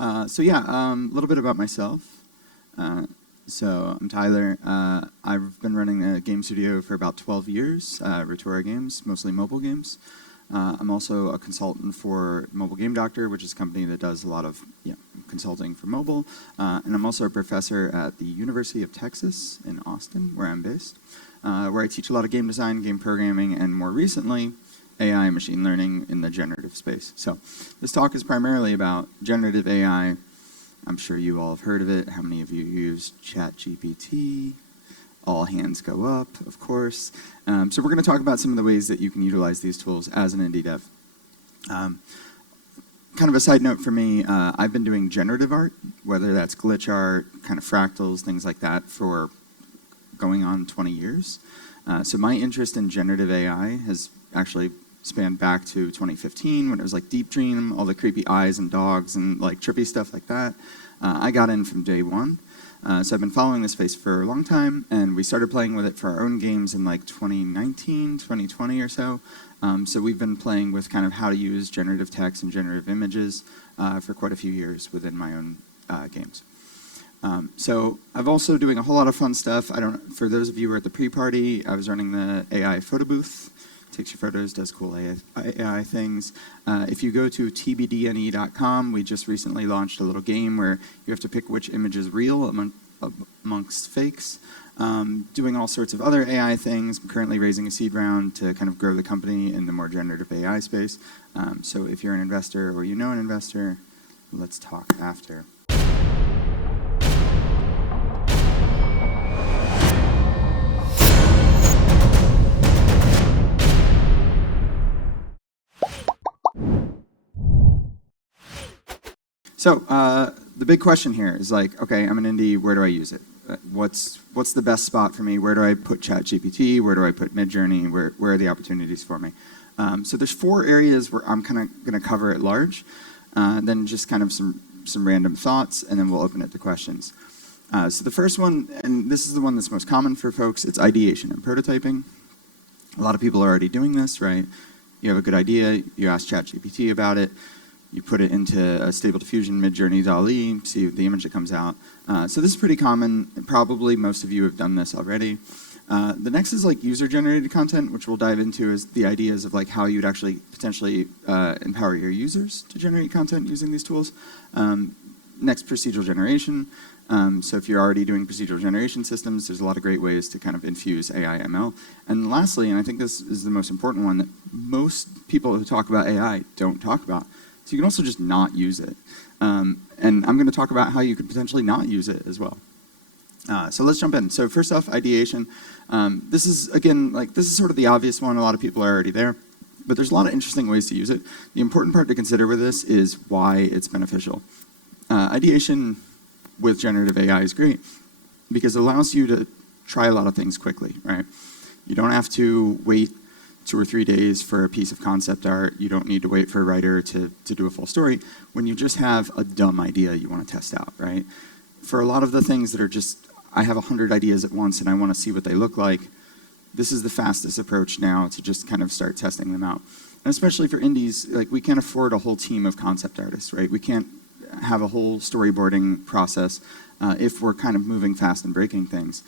A little bit about myself. So I'm Tyler. I've been running a game studio for about 12 years, Retora games, mostly mobile games. I'm also a consultant for Mobile Game Doctor, which is a company that does a lot of consulting for mobile. And I'm also a professor at the University of Texas in Austin, where I'm based, where I teach a lot of game design, game programming, and more recently, AI and machine learning in the generative space. So this talk is primarily about generative AI. I'm sure you all have heard of it. How many of you use ChatGPT? All hands go up, of course. So we're going to talk about some of the ways that you can utilize these tools as an indie dev. Kind of a side note for me, I've been doing generative art, whether that's glitch art, kind of fractals, things like that, for going on 20 years. So my interest in generative AI has actually spanned back to 2015 when it was like Deep Dream, all the creepy eyes and dogs and like trippy stuff like that. I got in from day one. So I've been following this space for a long time, and we started playing with it for our own games in like 2019, 2020 or so. So we've been playing with kind of how to use generative text and generative images for quite a few years within my own games. So I'm also doing a whole lot of fun stuff. For those of you who are at the pre-party, I was running the AI photo booth. Takes your photos, does cool AI things. If you go to tbdne.com, we just recently launched a little game where you have to pick which image is real amongst fakes. Doing all sorts of other AI things. I'm currently raising a seed round to kind of grow the company in the more generative AI space. So if you're an investor or you know an investor, let's talk after. So the big question here is like, okay, I'm an indie, where do I use it? What's the best spot for me? Where do I put ChatGPT? Where do I put Midjourney? Where are the opportunities for me? So there's 4 areas where I'm kind of going to cover at large, then just kind of some random thoughts, and then we'll open it to questions. So the first one, and this is the one that's most common for folks, it's ideation and prototyping. A lot of people are already doing this, right? You have a good idea, you ask ChatGPT about it, you put it into a Stable Diffusion, Midjourney, DALL-E, see the image that comes out. So this is pretty common. Probably most of you have done this already. The next is like user-generated content, which we'll dive into, is the ideas of like how you'd actually potentially empower your users to generate content using these tools. Next, procedural generation. So if you're already doing procedural generation systems, there's a lot of great ways to kind of infuse AI ML. And lastly, and I think this is the most important one that most people who talk about AI don't talk about, so you can also just not use it. And I'm going to talk about how you could potentially not use it as well. So let's jump in. So first off, ideation. This is, again, this is sort of the obvious one. A lot of people are already there. But there's a lot of interesting ways to use it. The important part to consider with this is why it's beneficial. Ideation with generative AI is great because it allows you to try a lot of things quickly, right? You don't have to wait 2 or 3 days for a piece of concept art. You don't need to wait for a writer to do a full story when you just have a dumb idea you want to test out, right? For a lot of the things that are just, I have 100 ideas at once and I want to see what they look like, this is the fastest approach now to just kind of start testing them out. And especially for indies, like we can't afford a whole team of concept artists, right? We can't have a whole storyboarding process if we're kind of moving fast and breaking things.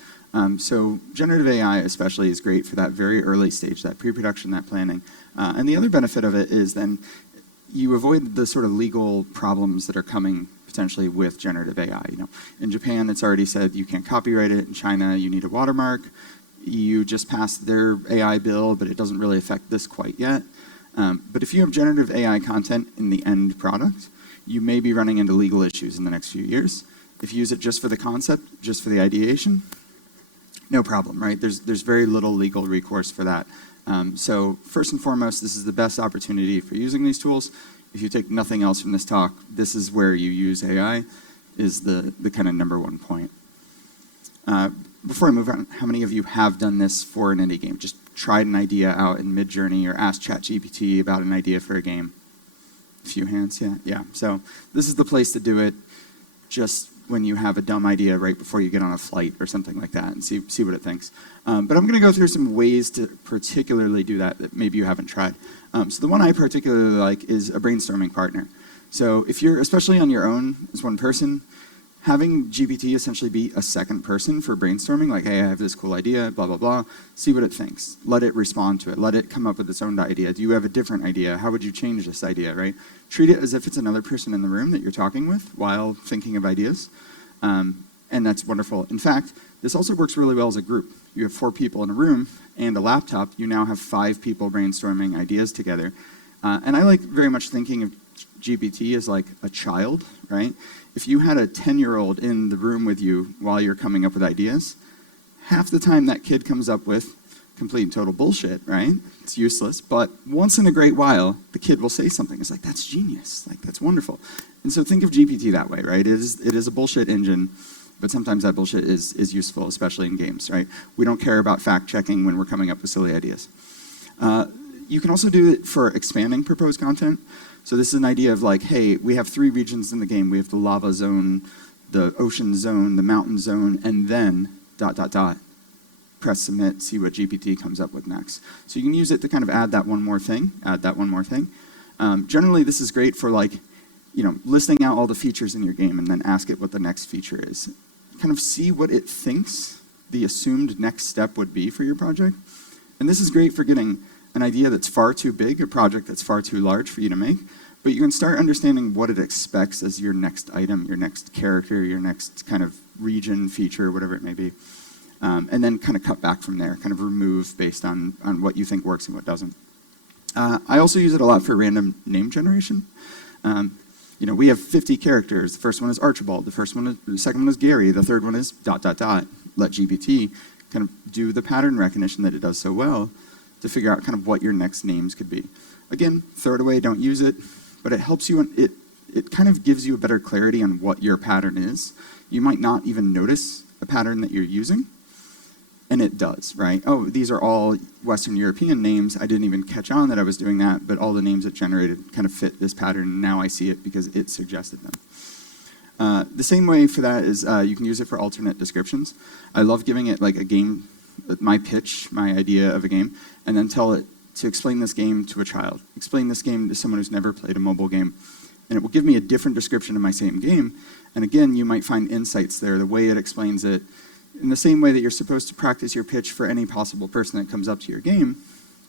So generative AI especially is great for that very early stage, that pre-production, that planning. And the other benefit of it is then you avoid the sort of legal problems that are coming potentially with generative AI. You know, in Japan, it's already said you can't copyright it. In China, you need a watermark. EU just passed their AI bill, but it doesn't really affect this quite yet. But if you have generative AI content in the end product, you may be running into legal issues in the next few years. If you use it just for the concept, just for the ideation, no problem, right? There's very little legal recourse for that. So first and foremost, this is the best opportunity for using these tools. If you take nothing else from this talk, this is where you use AI, is the kind of #1 point. Before I move on, how many of you have done this for an indie game? Just tried an idea out in Midjourney or asked ChatGPT about an idea for a game? A few hands, yeah. So this is the place to do it, just when you have a dumb idea right before you get on a flight or something like that, and see what it thinks. But I'm going to go through some ways to particularly do that maybe you haven't tried. So the one I particularly like is a brainstorming partner. So if you're especially on your own as one person, having GPT essentially be a second person for brainstorming, like, hey, I have this cool idea, blah, blah, blah, see what it thinks. Let it respond to it. Let it come up with its own idea. Do you have a different idea? How would you change this idea, right? Treat it as if it's another person in the room that you're talking with while thinking of ideas. And that's wonderful. In fact, this also works really well as a group. You have 4 people in a room and a laptop. You now have 5 people brainstorming ideas together. And I like very much thinking of GPT as like a child, right? If you had a 10-year-old in the room with you while you're coming up with ideas, half the time that kid comes up with complete and total bullshit, right? It's useless. But once in a great while, the kid will say something. It's like, that's genius. Like, that's wonderful. And so think of GPT that way, right? It is a bullshit engine, but sometimes that bullshit is useful, especially in games, right? We don't care about fact-checking when we're coming up with silly ideas. You can also do it for expanding proposed content. So this is an idea of like, hey, we have 3 regions in the game. We have the lava zone, the ocean zone, the mountain zone, and then ... Press submit, see what GPT comes up with next. So you can use it to kind of add that one more thing, Generally, this is great for like, listing out all the features in your game and then ask it what the next feature is. Kind of see what it thinks the assumed next step would be for your project. And this is great for getting an idea that's far too big, a project that's far too large for you to make, but you can start understanding what it expects as your next item, your next character, your next kind of region, feature, whatever it may be. And then kind of cut back from there, kind of remove based on what you think works and what doesn't. I also use it a lot for random name generation. We have 50 characters. The first one is Archibald. The second one is Gary. The third one is ... Let GPT kind of do the pattern recognition that it does so well to figure out kind of what your next names could be. Again, throw it away, don't use it, but it helps you, it kind of gives you a better clarity on what your pattern is. You might not even notice a pattern that you're using, and it does, right? Oh, these are all Western European names. I didn't even catch on that I was doing that, but all the names it generated kind of fit this pattern, and now I see it because it suggested them. The same way for that is you can use it for alternate descriptions. I love giving it like a game, my pitch, my idea of a game, and then tell it to explain this game to a child. Explain this game to someone who's never played a mobile game. And it will give me a different description of my same game. And again, you might find insights there, the way it explains it. In the same way that you're supposed to practice your pitch for any possible person that comes up to your game,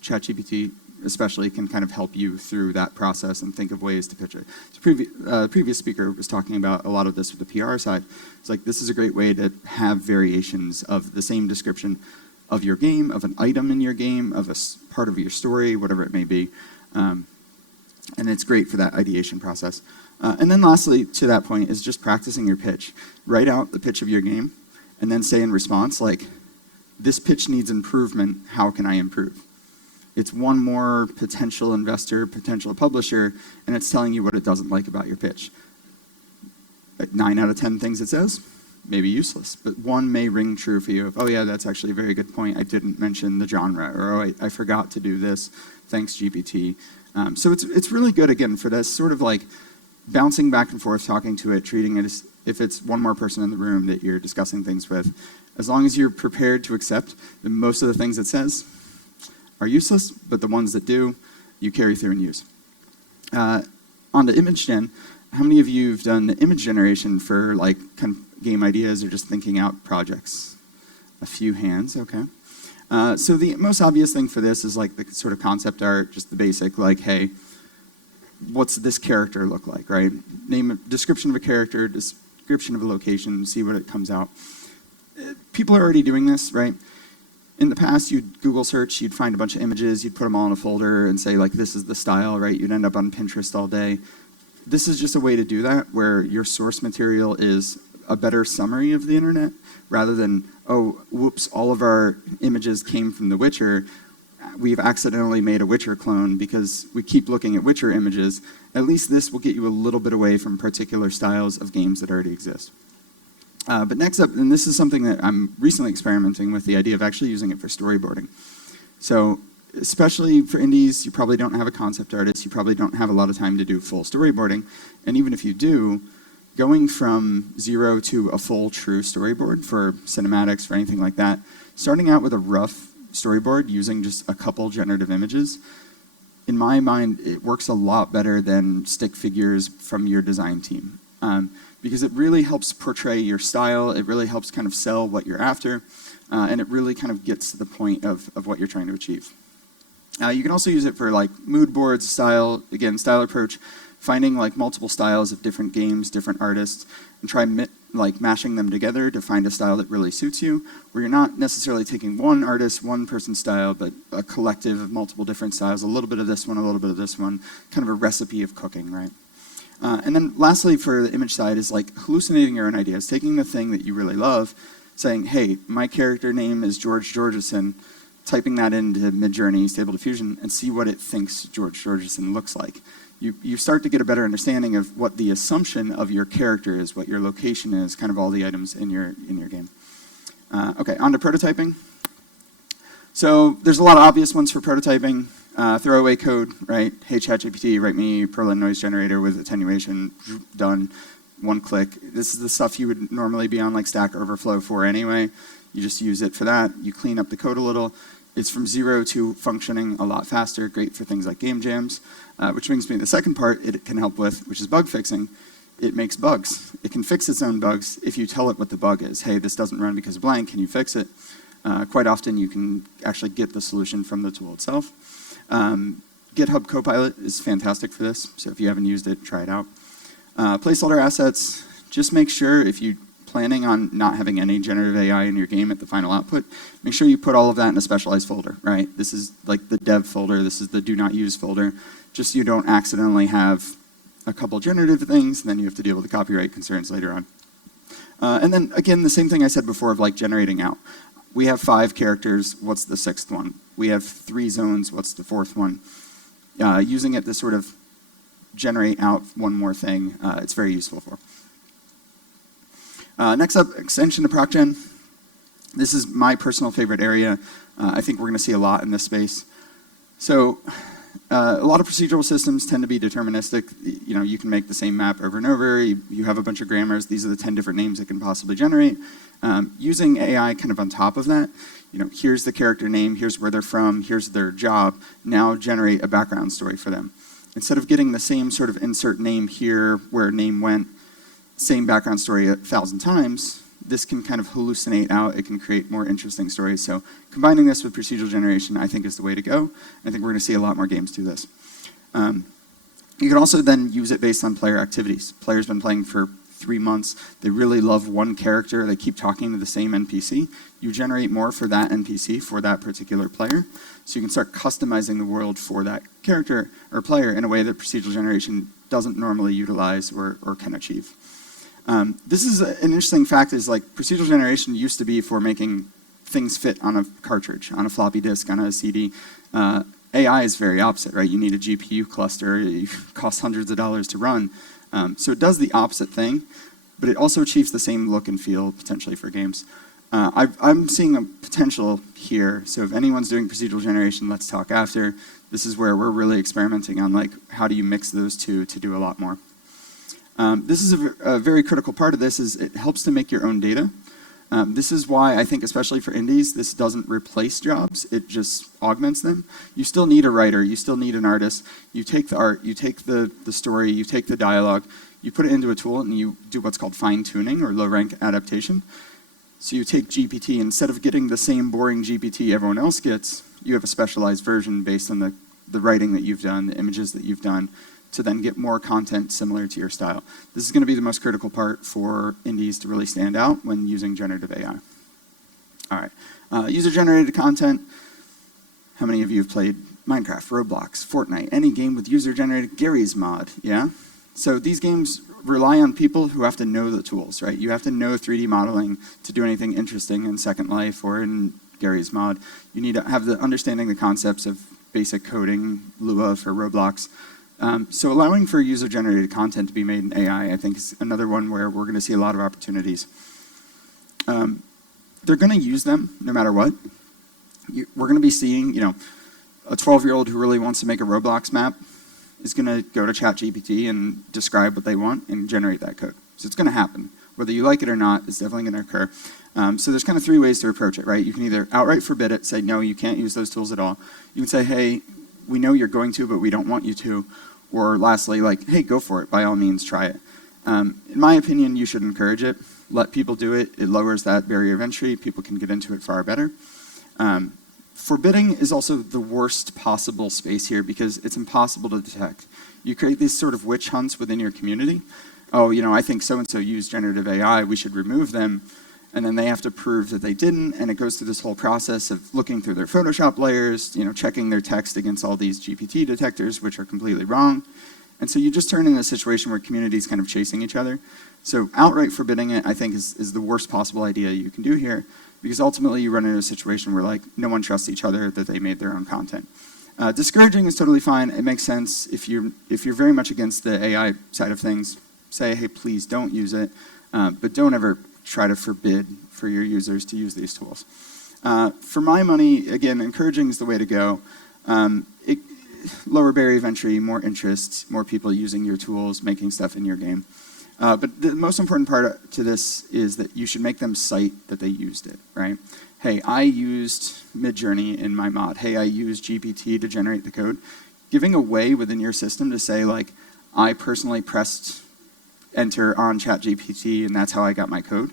ChatGPT especially can kind of help you through that process and think of ways to pitch it. So previous speaker was talking about a lot of this with the PR side. It's like, this is a great way to have variations of the same description of your game, of an item in your game, of a part of your story, whatever it may be. And it's great for that ideation process. And then lastly, to that point, is just practicing your pitch. Write out the pitch of your game, and then say in response, like, this pitch needs improvement, how can I improve? It's one more potential investor, potential publisher, and it's telling you what it doesn't like about your pitch. Like 9 out of 10 things it says, maybe useless, but one may ring true for you of, oh yeah, that's actually a very good point. I didn't mention the genre, or oh, I forgot to do this. Thanks, GPT. So it's really good, again, for this sort of like bouncing back and forth, talking to it, treating it as if it's one more person in the room that you're discussing things with. As long as you're prepared to accept that most of the things it says are useless, but the ones that do, you carry through and use. On the image gen, how many of you have done the image generation for like kind of game ideas or just thinking out projects? A few hands, okay. So the most obvious thing for this is like the sort of concept art, just the basic, like, hey, what's this character look like, right? Name a description of a character, description of a location, see what it comes out. People are already doing this, right? In the past, you'd Google search, you'd find a bunch of images, you'd put them all in a folder and say, like, this is the style, right? You'd end up on Pinterest all day. This is just a way to do that, where your source material is a better summary of the internet, rather than, oh, whoops, all of our images came from The Witcher. We've accidentally made a Witcher clone because we keep looking at Witcher images. At least this will get you a little bit away from particular styles of games that already exist. But next up, and this is something that I'm recently experimenting with, the idea of actually using it for storyboarding. So especially for indies, you probably don't have a concept artist, you probably don't have a lot of time to do full storyboarding, and even if you do, going from 0 to a full true storyboard for cinematics, for anything like that, starting out with a rough storyboard using just a couple generative images in my mind, it works a lot better than stick figures from your design team. Because it really helps portray your style, it really helps kind of sell what you're after, and it really kind of gets to the point of what you're trying to achieve. You can also use it for like mood boards, style approach, finding like multiple styles of different games, different artists, and try like mashing them together to find a style that really suits you, where you're not necessarily taking one artist, one person's style, but a collective of multiple different styles, a little bit of this one, a little bit of this one, kind of a recipe of cooking, right? And then lastly, for the image side, is like hallucinating your own ideas, taking the thing that you really love, saying, hey, my character name is George Georgeson, typing that into Midjourney, Stable Diffusion, and see what it thinks George Georgeson looks like. You start to get a better understanding of what the assumption of your character is, what your location is, kind of all the items in your game. Okay, on to prototyping. So there's a lot of obvious ones for prototyping. Throwaway code, right? Hey, ChatGPT, write me Perlin noise generator with attenuation, done, one click. This is the stuff you would normally be on like Stack Overflow for anyway. You just use it for that. You clean up the code a little. It's from 0 to functioning a lot faster, great for things like game jams, which brings me to the second part it can help with, which is bug fixing. It makes bugs. It can fix its own bugs if you tell it what the bug is. Hey, this doesn't run because of blank, can you fix it? Quite often you can actually get the solution from the tool itself. GitHub Copilot is fantastic for this, so if you haven't used it, try it out. Placeholder assets, just make sure if you're planning on not having any generative AI in your game at the final output, make sure you put all of that in a specialized folder, right? This is like the dev folder, this is the do not use folder, just so you don't accidentally have a couple generative things, and then you have to deal with the copyright concerns later on. And then again, the same thing I said before of like generating out. We have 5 characters, what's the 6th one? We have 3 zones, what's the 4th one? Using it to sort of generate out one more thing, it's very useful for. Next up, extension to ProcGen. This is my personal favorite area. I think we're going to see a lot in this space. So a lot of procedural systems tend to be deterministic. You know, you can make the same map over and over. You have a bunch of grammars. These are the 10 different names it can possibly generate. Using AI kind of on top of that, you know, here's the character name, here's where they're from, here's their job. Now generate a background story for them. Instead of getting the same sort of insert name here where name went, same background story 1,000 times, this can kind of hallucinate out. It can create more interesting stories. So combining this with procedural generation, I think, is the way to go. I think we're going to see a lot more games do this. You can also then use it based on player activities. Players been playing for 3 months. They really love one character. They keep talking to the same NPC. You generate more for that NPC, for that particular player. So you can start customizing the world for that character or player in a way that procedural generation doesn't normally utilize or can achieve. This is an interesting fact is like procedural generation used to be for making things fit on a cartridge, on a floppy disk, on a CD. AI is very opposite, right? You need a GPU cluster. It costs hundreds of dollars to run. So it does the opposite thing, but it also achieves the same look and feel potentially for games. I'm seeing a potential here. So if anyone's doing procedural generation, let's talk after. This is where we're really experimenting on like how do you mix those two to do a lot more. This is a very critical part of this is it helps to make your own data. This is why I think especially for indies, this doesn't replace jobs, it just augments them. You still need a writer, you still need an artist. You take the art, you take the story, you take the dialogue, you put it into a tool and you do what's called fine tuning or low rank adaptation. So you take GPT, instead of getting the same boring GPT everyone else gets, you have a specialized version based on the writing that you've done, the images that you've done, to then get more content similar to your style. This is going to be the most critical part for indies to really stand out when using generative AI. All right, user-generated content. How many of you have played Minecraft, Roblox, Fortnite, any game with user-generated Gary's mod, yeah? So these games rely on people who have to know the tools, right? You have to know 3D modeling to do anything interesting in Second Life or in Gary's mod. You need to have the understanding the concepts of basic coding, Lua for Roblox. So allowing for user-generated content to be made in AI, I think, is another one where we're going to see a lot of opportunities. They're going to use them no matter what. We're going to be seeing, you know, a 12-year-old who really wants to make a Roblox map is going to go to ChatGPT and describe what they want and generate that code. So it's going to happen. Whether you like it or not, it's definitely going to occur. So there's kind of 3 ways to approach it, right? You can either outright forbid it, say, no, you can't use those tools at all. You can say, hey, we know you're going to, but we don't want you to. Or lastly, like, hey, go for it. By all means, try it. In my opinion, you should encourage it. Let people do it. It lowers that barrier of entry. People can get into it far better. Forbidding is also the worst possible space here because it's impossible to detect. You create these sort of witch hunts within your community. Oh, I think so-and-so used generative AI. We should remove them. And then they have to prove that they didn't, and it goes through this whole process of looking through their Photoshop layers, checking their text against all these GPT detectors, which are completely wrong. And so you just turn into a situation where communities kind of chasing each other. So outright forbidding it, I think, is the worst possible idea you can do here, because ultimately you run into a situation where like no one trusts each other that they made their own content. Discouraging is totally fine. It makes sense. If you're very much against the AI side of things, say, hey, please don't use it, but don't ever try to forbid for your users to use these tools. For my money, again, encouraging is the way to go. Lower barrier of entry, more interest, more people using your tools, making stuff in your game. But the most important part to this is that you should make them cite that they used it, right? Hey, I used Midjourney in my mod. Hey, I used GPT to generate the code. Giving a way within your system to say, like, I personally pressed enter on ChatGPT and that's how I got my code,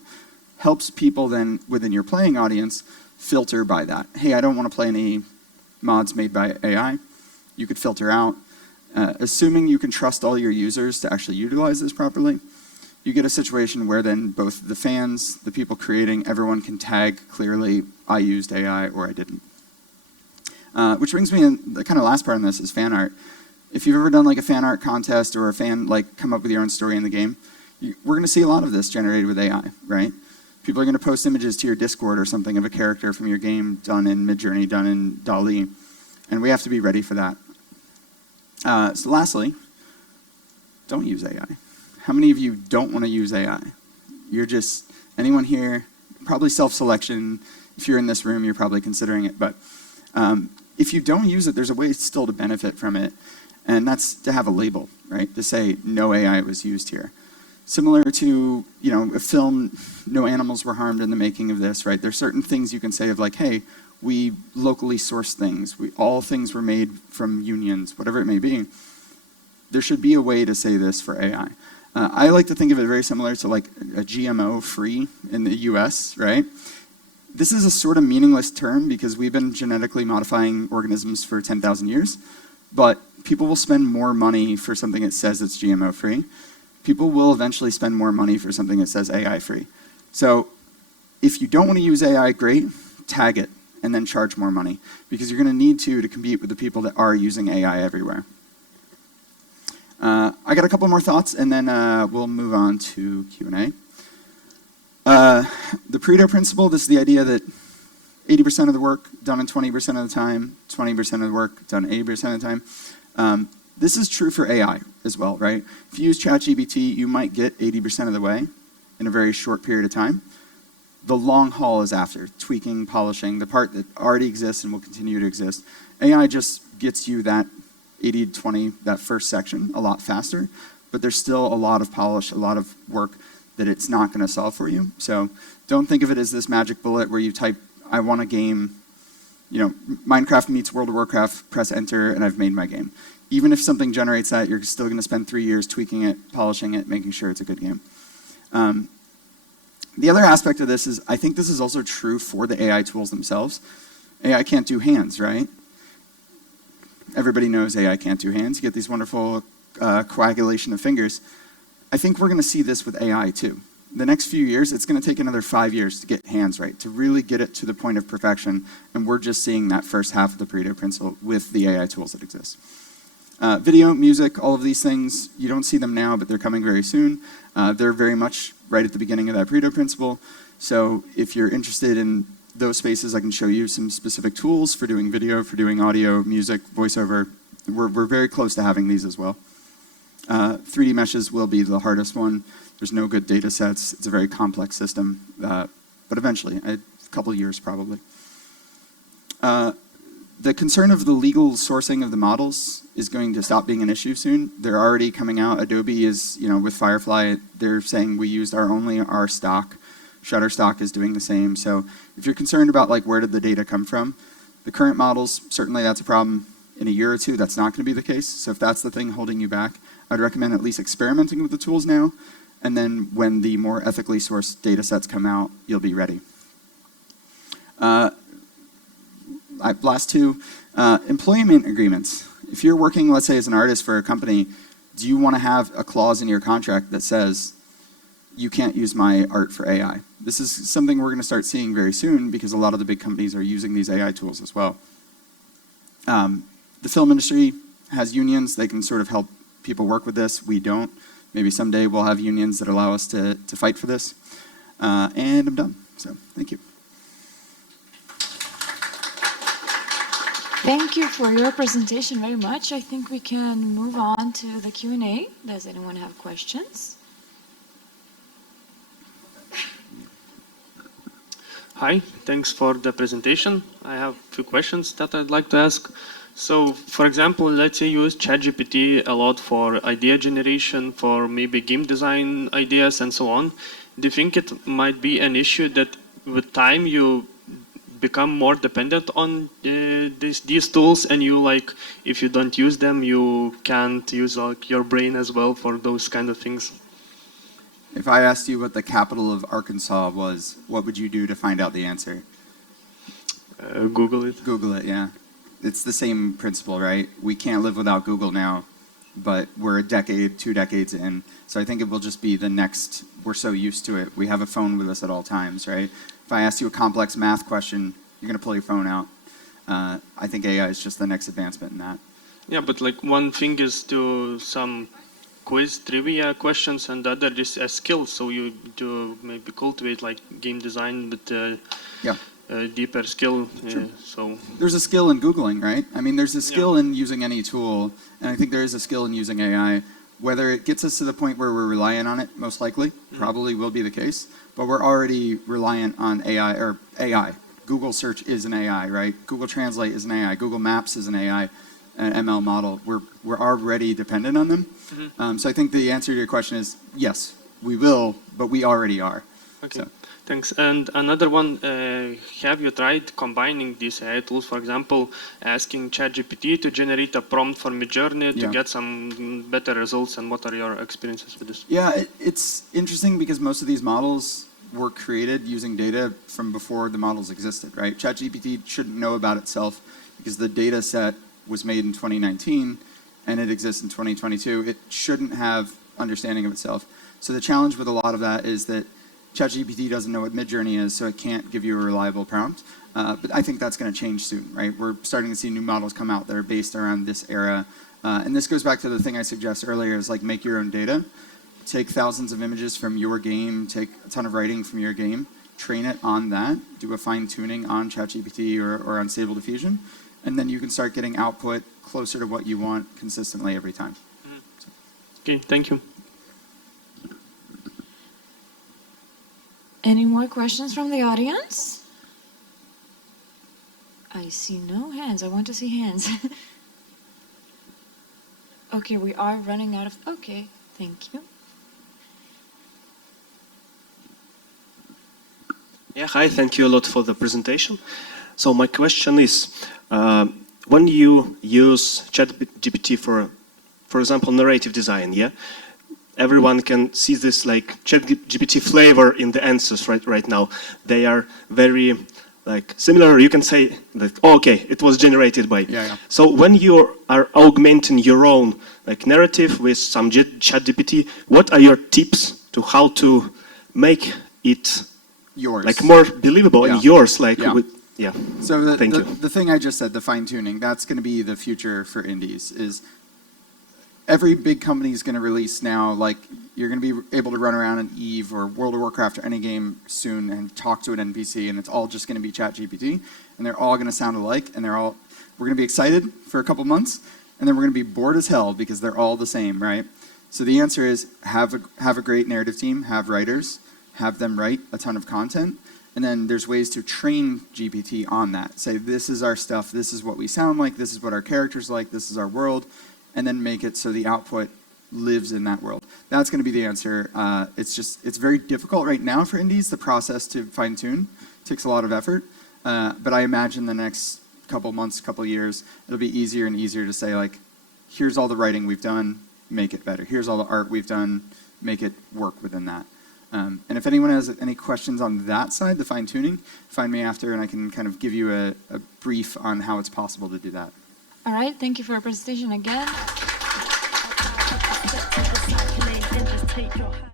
helps people then within your playing audience filter by that. Hey, I don't want to play any mods made by AI. You could filter out. Assuming you can trust all your users to actually utilize this properly, you get a situation where then both the fans, the people creating, everyone can tag clearly, I used AI or I didn't. Which brings me in, the kind of last part on this is fan art. If you've ever done like a fan art contest or a fan like come up with your own story in the game, we're going to see a lot of this generated with AI, right? People are going to post images to your Discord or something of a character from your game done in Midjourney, done in DALL-E, and we have to be ready for that. So lastly, don't use AI. How many of you don't want to use AI? You're just, anyone here, probably self-selection. If you're in this room, you're probably considering it, but if you don't use it, there's a way still to benefit from it. And that's to have a label, right? To say no AI was used here. Similar to, a film, no animals were harmed in the making of this, right? There's certain things you can say of like, hey, we locally source things. All things were made from unions, whatever it may be. There should be a way to say this for AI. I like to think of it very similar to like a GMO free in the US, right? This is a sort of meaningless term because we've been genetically modifying organisms for 10,000 years, but people will spend more money for something that says it's GMO free. People will eventually spend more money for something that says AI free. So if you don't want to use AI, great, tag it and then charge more money because you're going to need to compete with the people that are using AI everywhere. I got a couple more thoughts and then we'll move on to Q&A. The Predo Principle, this is the idea that 80% of the work done in 20% of the time, 20% of the work done 80% of the time. This is true for AI as well, right? If you use ChatGPT, you might get 80% of the way in a very short period of time. The long haul is after, tweaking, polishing, the part that already exists and will continue to exist. AI just gets you that 80-20, that first section, a lot faster, but there's still a lot of polish, a lot of work that it's not going to solve for you. So don't think of it as this magic bullet where you type, I want a game, Minecraft meets World of Warcraft, press enter, and I've made my game. Even if something generates that, you're still going to spend 3 years tweaking it, polishing it, making sure it's a good game. The other aspect of this is, I think this is also true for the AI tools themselves. AI can't do hands, right? Everybody knows AI can't do hands. You get these wonderful coagulation of fingers. I think we're going to see this with AI too. The next few years, it's going to take another 5 years to get hands right, to really get it to the point of perfection, and we're just seeing that first half of the Predo Principle with the AI tools that exist. Video, music, all of these things, you don't see them now, but they're coming very soon. They're very much right at the beginning of that Predo Principle, so if you're interested in those spaces, I can show you some specific tools for doing video, for doing audio, music, voiceover. We're very close to having these as well. 3D meshes will be the hardest one. There's no good data sets. It's a very complex system, but eventually, a couple years probably. The concern of the legal sourcing of the models is going to stop being an issue soon. They're already coming out. Adobe is, with Firefly, they're saying we used only our stock. Shutterstock is doing the same. So if you're concerned about like where did the data come from, the current models, certainly that's a problem. In a year or two, that's not going to be the case. So if that's the thing holding you back, I'd recommend at least experimenting with the tools now. And then when the more ethically sourced data sets come out, you'll be ready. Last two, employment agreements. If you're working, let's say, as an artist for a company, do you want to have a clause in your contract that says, you can't use my art for AI? This is something we're going to start seeing very soon because a lot of the big companies are using these AI tools as well. The film industry has unions. They can sort of help people work with this. We don't. Maybe someday we'll have unions that allow us to fight for this. And I'm done. So thank you. Thank you for your presentation very much. I think we can move on to the Q&A. Does anyone have questions? Hi, thanks for the presentation. I have a few questions that I'd like to ask. So, for example, let's say you use ChatGPT a lot for idea generation, for maybe game design ideas and so on. Do you think it might be an issue that with time you become more dependent on these tools, and you like, if you don't use them, you can't use like your brain as well for those kind of things? If I asked you what the capital of Arkansas was, what would you do to find out the answer? Google it. Google it, yeah. It's the same principle, right? We can't live without Google now, but we're a decade, 2 decades in. So I think it will just be the next, we're so used to it. We have a phone with us at all times, right? If I ask you a complex math question, you're going to pull your phone out. I think AI is just the next advancement in that. Yeah, but like one thing is to some quiz trivia questions, and the other is a skill. So you do maybe cultivate like game design with deeper skill. Sure. So there's a skill in Googling, right? I mean, there's a skill in using any tool, and I think there is a skill in using AI. Whether it gets us to the point where we're reliant on it, most likely, probably will be the case. But we're already reliant on AI. Google search is an AI, right? Google Translate is an AI. Google Maps is an AI, an ML model. We're already dependent on them. So I think the answer to your question is yes, we will, but we already are. Okay. So. Thanks. And another one, have you tried combining these AI tools, for example, asking ChatGPT to generate a prompt for Midjourney to get some better results, and what are your experiences with this? Yeah, it's interesting because most of these models were created using data from before the models existed, right? ChatGPT shouldn't know about itself because the data set was made in 2019 and it exists in 2022. It shouldn't have understanding of itself. So the challenge with a lot of that is that ChatGPT doesn't know what Midjourney is, so it can't give you a reliable prompt. But I think that's going to change soon, right? We're starting to see new models come out that are based around this era. And this goes back to the thing I suggested earlier, is like make your own data. Take thousands of images from your game, take a ton of writing from your game, train it on that, do a fine tuning on ChatGPT or on Stable Diffusion, and then you can start getting output closer to what you want consistently every time. Okay, thank you. Any more questions from the audience? I see no hands. I want to see hands. Okay, we are running out of... Okay, thank you. Yeah, hi, thank you a lot for the presentation. So my question is, when you use ChatGPT for example, narrative design, yeah? Everyone can see this like ChatGPT flavor in the answers right now. They are very like similar. You can say that, oh, okay, it was generated by. Yeah. So when you are augmenting your own like narrative with some ChatGPT, what are your tips to how to make it Yours. like more believable and yours? Like So thank you. The thing I just said, the fine tuning, that's going to be the future for indies. Is every big company is going to release now, like you're going to be able to run around in EVE or World of Warcraft or any game soon and talk to an NPC, and it's all just going to be ChatGPT, and they're all going to sound alike, and we're going to be excited for a couple months, and then we're going to be bored as hell because they're all the same, right? So the answer is have a great narrative team, have writers, have them write a ton of content, and then there's ways to train GPT on that. Say, this is our stuff, this is what we sound like, this is what our characters like, this is our world, and then make it so the output lives in that world. That's going to be the answer. It's very difficult right now for indies. The process to fine tune takes a lot of effort, but I imagine the next couple months, couple years, it'll be easier and easier to say, like, here's all the writing we've done, make it better. Here's all the art we've done, make it work within that. And if anyone has any questions on that side, the fine-tuning, find me after and I can kind of give you a brief on how it's possible to do that. All right, thank you for your presentation again.